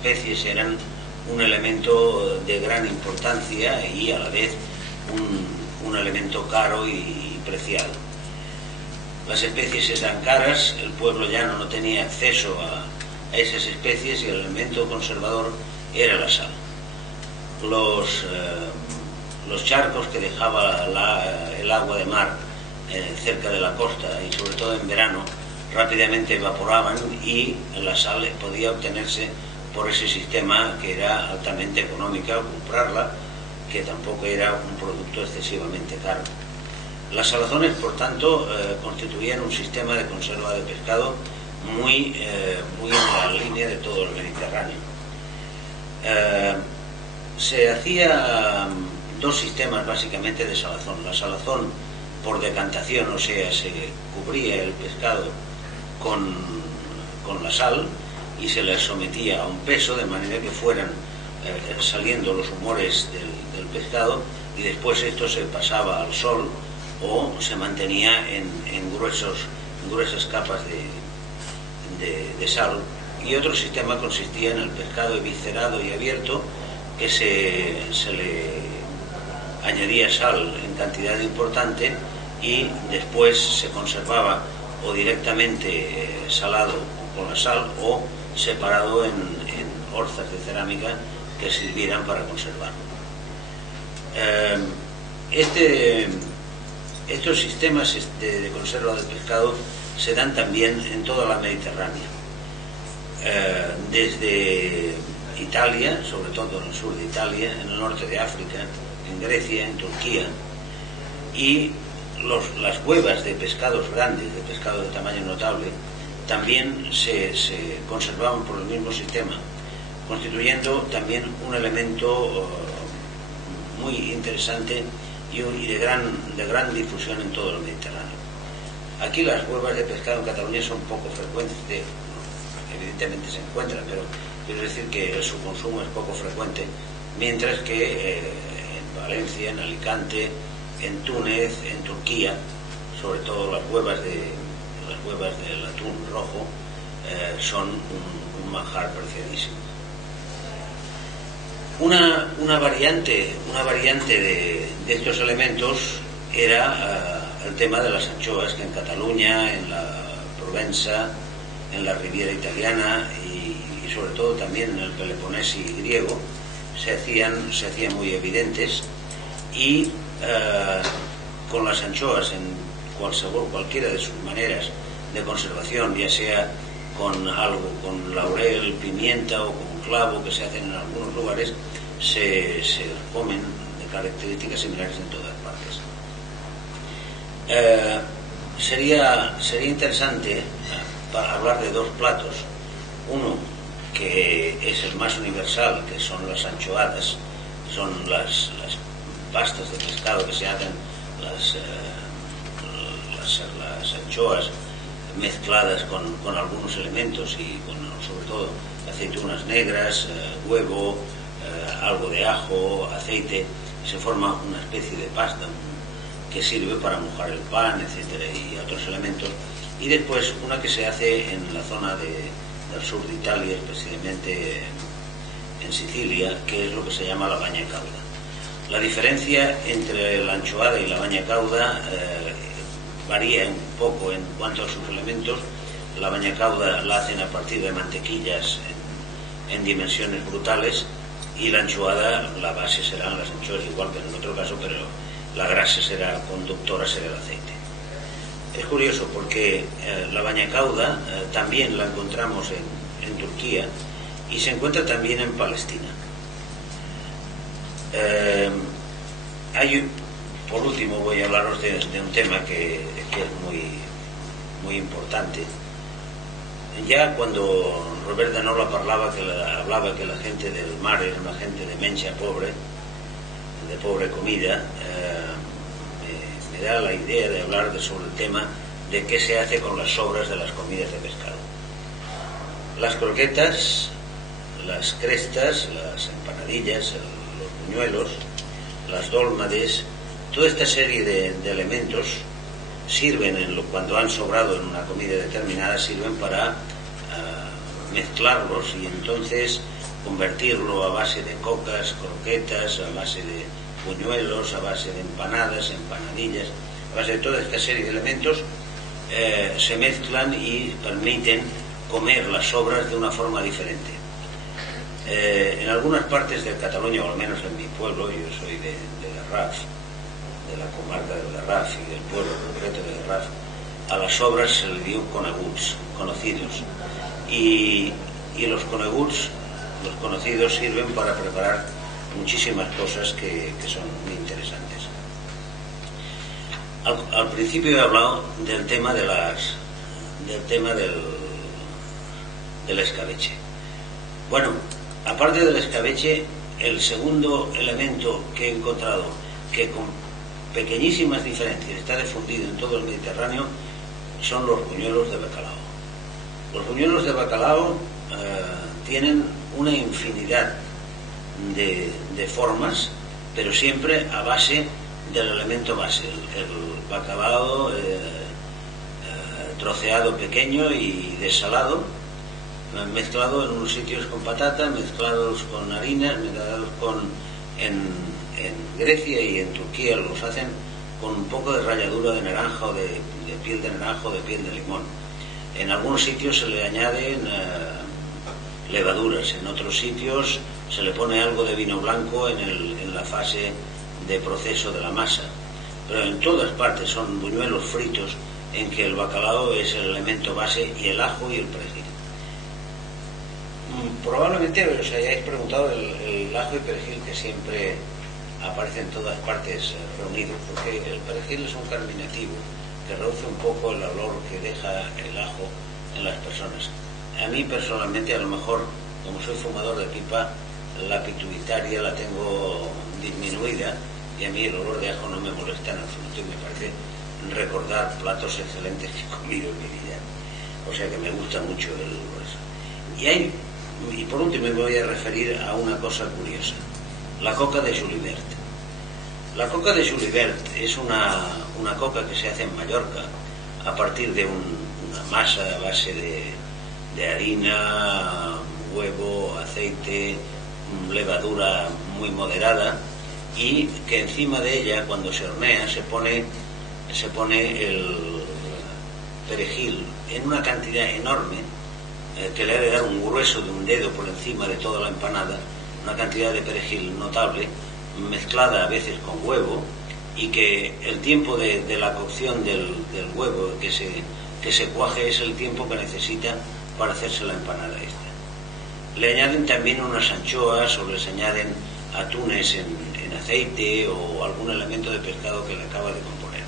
especies eran un elemento de gran importancia y a la vez un elemento caro y preciado. Las especies eran caras, el pueblo llano no tenía acceso a esas especies y el elemento conservador era la sal. Los charcos que dejaba el agua de mar cerca de la costa y sobre todo en verano rápidamente evaporaban y la sal podía obtenerse por ese sistema que era altamente económica comprarla, que tampoco era un producto excesivamente caro. Las salazones, por tanto, constituían un sistema de conserva de pescado muy en la línea de todo el Mediterráneo. Se hacía dos sistemas básicamente de salazón. La salazón por decantación, o sea, se cubría el pescado con la sal y se le sometía a un peso de manera que fueran saliendo los humores del pescado, y después esto se pasaba al sol o se mantenía en gruesas capas de sal. Y otro sistema consistía en el pescado eviscerado y abierto, que se le añadía sal en cantidad importante y después se conservaba o directamente salado con la sal o separado en orzas de cerámica que sirvieran para conservarlo. Estos sistemas de conserva del pescado se dan también en toda la Mediterránea, desde Italia, sobre todo en el sur de Italia, en el norte de África, en Grecia, en Turquía, y las cuevas de pescados grandes, de pescado de tamaño notable, también se conservaban por el mismo sistema, constituyendo también un elemento muy interesante y de gran difusión en todo el Mediterráneo. Aquí las huevas de pescado en Cataluña son poco frecuentes, evidentemente se encuentran, pero quiero decir que su consumo es poco frecuente, mientras que en Valencia, en Alicante, en Túnez, en Turquía, sobre todo las huevas del atún rojo son un manjar preciadísimo. Una variante de estos elementos era el tema de las anchoas, que en Cataluña, en la Provenza, en la Riviera italiana y sobre todo también en el Peloponeso griego se hacían muy evidentes, y con las anchoas en cualquiera de sus maneras de conservación, ya sea con laurel, pimienta o con clavo, que se hacen en algunos lugares, se comen de características similares en todas partes. Sería interesante para hablar de dos platos. Uno que es el más universal, que son las anchoadas, son las pastas de pescado que se hacen, las anchoas mezcladas con algunos elementos y sobre todo aceitunas negras, huevo, algo de ajo, aceite, se forma una especie de pasta que sirve para mojar el pan, etcétera, y otros elementos. Y después una que se hace en la zona del sur de Italia, especialmente en Sicilia, que es lo que se llama la bagna cauda. La diferencia entre la anchoada y la bagna cauda varía un poco en cuanto a sus elementos. La bagna cauda la hacen a partir de mantequillas en dimensiones brutales, y la anchoada, la base serán las anchoas, igual que en el otro caso, pero la grasa conductora será el aceite. Es curioso porque la bagna cauda también la encontramos en Turquía y se encuentra también en Palestina. Por último voy a hablaros de un tema que es muy importante. Ya cuando Robert de Nola hablaba que la gente del mar era una gente de mencha pobre, de pobre comida, me da la idea de hablar sobre el tema de qué se hace con las sobras de las comidas de pescado. Las croquetas, las crestas, las empanadillas, los buñuelos, las dólmades, toda esta serie de elementos sirven, cuando han sobrado en una comida determinada, sirven para mezclarlos y entonces convertirlo a base de cocas, croquetas, a base de buñuelos, a base de empanadas, empanadillas, a base de toda esta serie de elementos, se mezclan y permiten comer las sobras de una forma diferente. En algunas partes de Cataluña, o al menos en mi pueblo, yo soy de Garraf, de la comarca del Garraf y del pueblo concreto de Garraf, a las sobras se le dio coneguts, conocidos, y los coneguts, los conocidos, sirven para preparar muchísimas cosas que son muy interesantes. Al principio he hablado del tema del escabeche. Bueno, aparte del escabeche, el segundo elemento que he encontrado que con pequeñísimas diferencias está difundido en todo el Mediterráneo son los buñuelos de bacalao. Los buñuelos de bacalao tienen una infinidad de formas, pero siempre a base del elemento base, el bacalao troceado pequeño y desalado, mezclado en unos sitios con patata, mezclados con harina, mezclados en Grecia y en Turquía los hacen con un poco de ralladura de naranja o de piel de naranja o de piel de limón. En algunos sitios se le añaden levaduras, en otros sitios se le pone algo de vino blanco en la fase de proceso de la masa, pero en todas partes son buñuelos fritos en que el bacalao es el elemento base y el ajo y el perejil. Probablemente os hayáis preguntado el ajo y perejil que siempre aparece en todas partes reunidos, porque el perejil es un carminativo que reduce un poco el olor que deja el ajo en las personas. A mí personalmente, a lo mejor, como soy fumador de pipa, la pituitaria la tengo disminuida y a mí el olor de ajo no me molesta en absoluto y me parece recordar platos excelentes que he comido en mi vida. O sea que me gusta mucho el olor. Y por último me voy a referir a una cosa curiosa, la coca de julivert. La coca de julivert es una coca que se hace en Mallorca a partir de una masa a base de harina, huevo, aceite, levadura muy moderada, y que encima de ella, cuando se hornea, se pone el perejil en una cantidad enorme, que le ha de dar un grueso de un dedo por encima de toda la empanada, una cantidad de perejil notable, mezclada a veces con huevo, y que el tiempo de la cocción del huevo que se cuaje es el tiempo que necesita para hacerse la empanada esta. Le añaden también unas anchoas o les añaden atunes en aceite o algún elemento de pescado que le acaba de componer.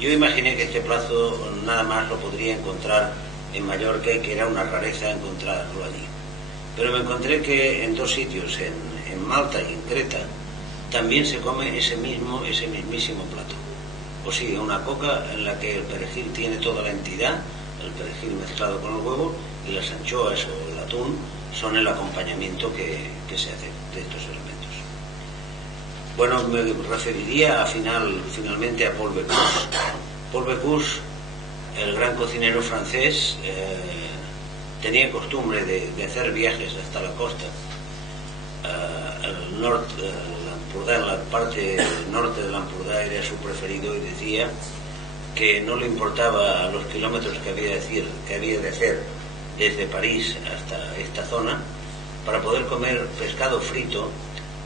Yo imaginé que este plato nada más lo podría encontrar en Mallorca y que era una rareza encontrarlo allí. Pero me encontré que en dos sitios, en Malta y en Creta, también se come ese mismísimo plato. O sí, una coca en la que el perejil tiene toda la entidad, el perejil mezclado con el huevo, y las anchoas o el atún son el acompañamiento que se hace de estos elementos. Bueno, me referiría finalmente a Paul Bocuse. Paul Bocuse, el gran cocinero francés, tenía costumbre de hacer viajes hasta la costa. El norte, la parte norte de Lampurdá era su preferido y decía que no le importaba los kilómetros que había de hacer desde París hasta esta zona para poder comer pescado frito,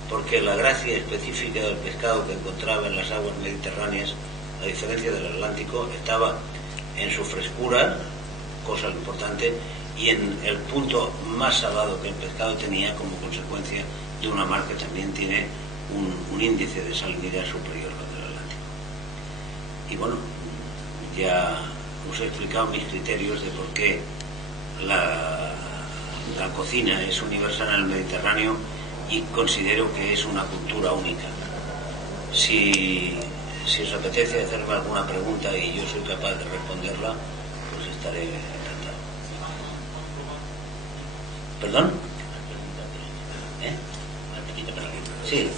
porque la gracia específica del pescado que encontraba en las aguas mediterráneas, a diferencia del Atlántico, estaba en su frescura, cosa importante, y en el punto más salado que el pescado tenía como consecuencia de una mar que también tiene un índice de salinidad superior al del Atlántico. Y bueno, ya os he explicado mis criterios de por qué la cocina es universal en el Mediterráneo y considero que es una cultura única. Si os apetece hacerme alguna pregunta y yo soy capaz de responderla, pues estaré encantado. ¿Perdón? ¿Eh? Sí.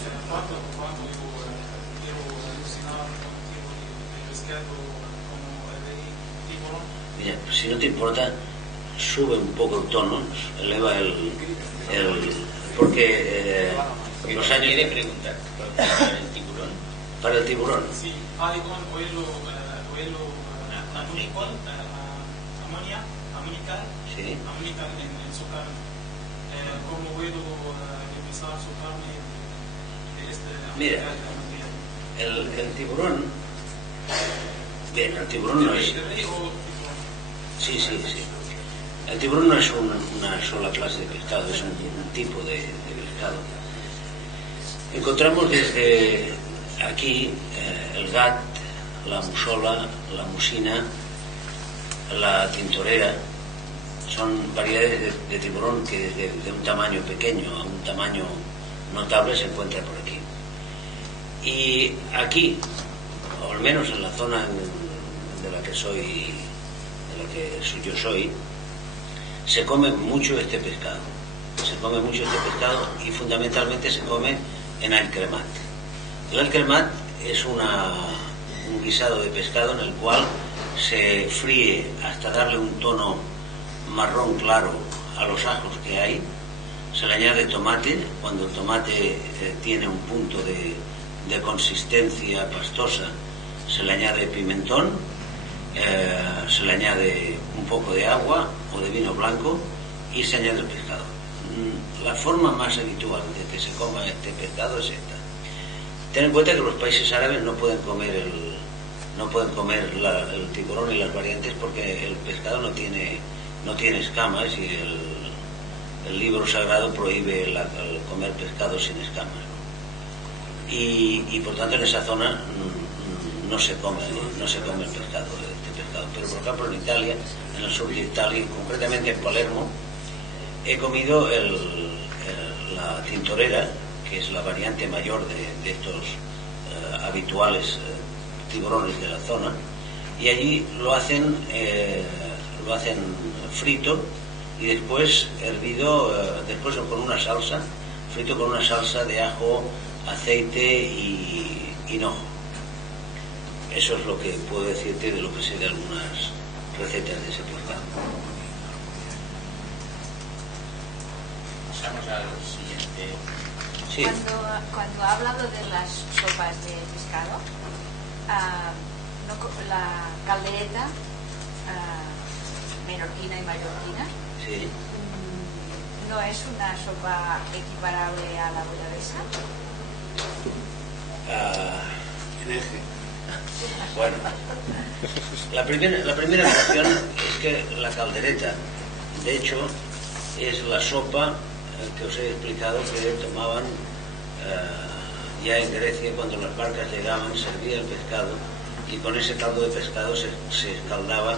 Mira, si no te importa, sube un poco el tono, eleva el porque los años... ¿Quiere preguntar para el tiburón? Para el tiburón. Sí, argon, amoníaca en su carne. ¿Cómo puedo revisar su carne de este Mira, el tiburón... Bien, el tiburón no es... Sí. El tiburón no es una sola clase de pescado, es un tipo de pescado. Encontramos desde aquí el gat, la musola, la musina, la tintorera. Son variedades de tiburón que desde un tamaño pequeño a un tamaño notable se encuentra por aquí. Y aquí, o al menos en la zona de la que yo soy, se come mucho este pescado. Y fundamentalmente se come en el cremat. El cremat es un guisado de pescado en el cual se fríe hasta darle un tono marrón claro a los ajos que hay. Se le añade tomate. Cuando el tomate tiene un punto de consistencia pastosa, se le añade pimentón, se le añade un poco de agua o de vino blanco y se añade el pescado. La forma más habitual de que se coma este pescado es esta. Ten en cuenta que los países árabes no pueden comer el tiburón y las variantes porque el pescado no tiene escamas y el libro sagrado prohíbe el comer pescado sin escamas, ¿no? Y por tanto en esa zona no se come el pescado, pero por ejemplo en Italia, en el sur de Italia, concretamente en Palermo, he comido la tintorera, que es la variante mayor de estos habituales tiburones de la zona, y allí lo hacen frito y después hervido, después con una salsa, frito con una salsa de ajo, aceite y hinojo. Eso es lo que puedo decirte de lo que sé de algunas recetas de ese pescado. Pasamos al siguiente. Sí. Cuando ha hablado de las sopas de pescado, la caldereta menorquina y mallorquina, Sí. ¿no es una sopa equiparable a la bullabesa? Bueno, la primera cuestión es que la caldereta, de hecho, es la sopa que os he explicado que tomaban ya en Grecia cuando las barcas llegaban, servía el pescado y con ese caldo de pescado se escaldaba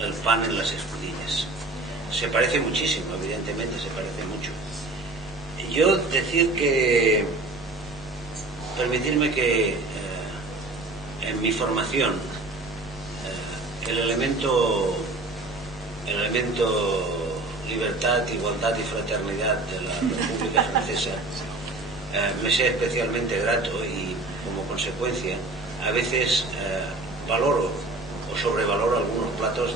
el pan en las escudillas. Se parece muchísimo, evidentemente se parece mucho. Yo permitirme que en mi formación el elemento libertad, igualdad y fraternidad de la República Francesa me sea especialmente grato y como consecuencia a veces valoro o sobrevaloro algunos platos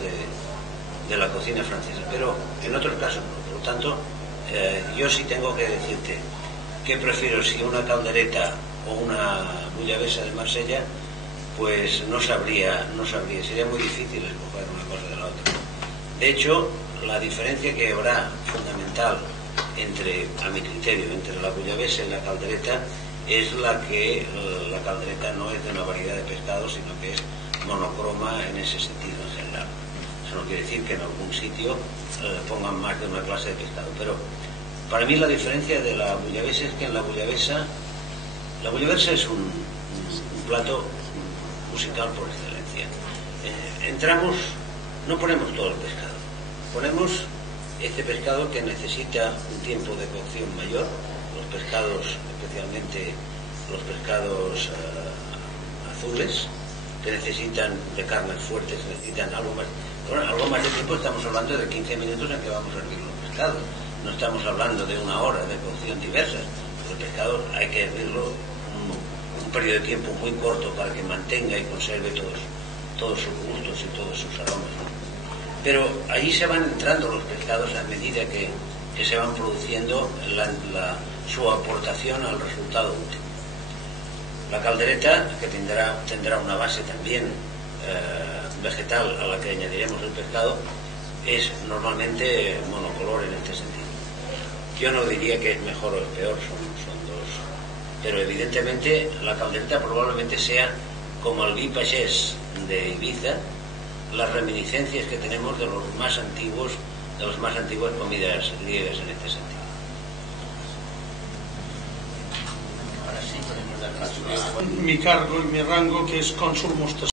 de la cocina francesa, pero en otros casos no. Por lo tanto, yo sí tengo que decirte que prefiero si una caldereta o una bullabesa de Marsella, pues no sabría, sería muy difícil escoger una cosa de la otra. De hecho, la diferencia que habrá fundamental a mi criterio, entre la bullabesa y la caldereta, es la que la caldereta no es de una variedad de pescado, sino que es monocroma en ese sentido en general. Eso no quiere decir que en algún sitio pongan más de una clase de pescado, pero para mí la diferencia de la bullabesa es que en la bullabesa es un plato musical por excelencia. No ponemos todo el pescado, ponemos este pescado que necesita un tiempo de cocción mayor, los pescados, especialmente los pescados azules, que necesitan de carnes fuertes, necesitan algo más de tiempo. Estamos hablando de 15 minutos en que vamos a hervir los pescados, no estamos hablando de una hora de cocción diversas. El pescado hay que hervirlo un periodo de tiempo muy corto para que mantenga y conserve todos sus gustos y todos sus aromas. Pero ahí se van entrando los pescados a medida que que se van produciendo su aportación al resultado último. La caldereta, que tendrá una base también vegetal a la que añadiremos el pescado, es normalmente monocolor en este sentido. Yo no diría que es mejor o es peor, son dos, pero evidentemente la caldereta probablement sea como el vi pagès de Ibiza, las reminiscencias que tenemos de las más antiguas comidas griegas en este sentido. Ahora sí podemos dar paso a... Mi cargo y mi rango, que es cónsul mostaza.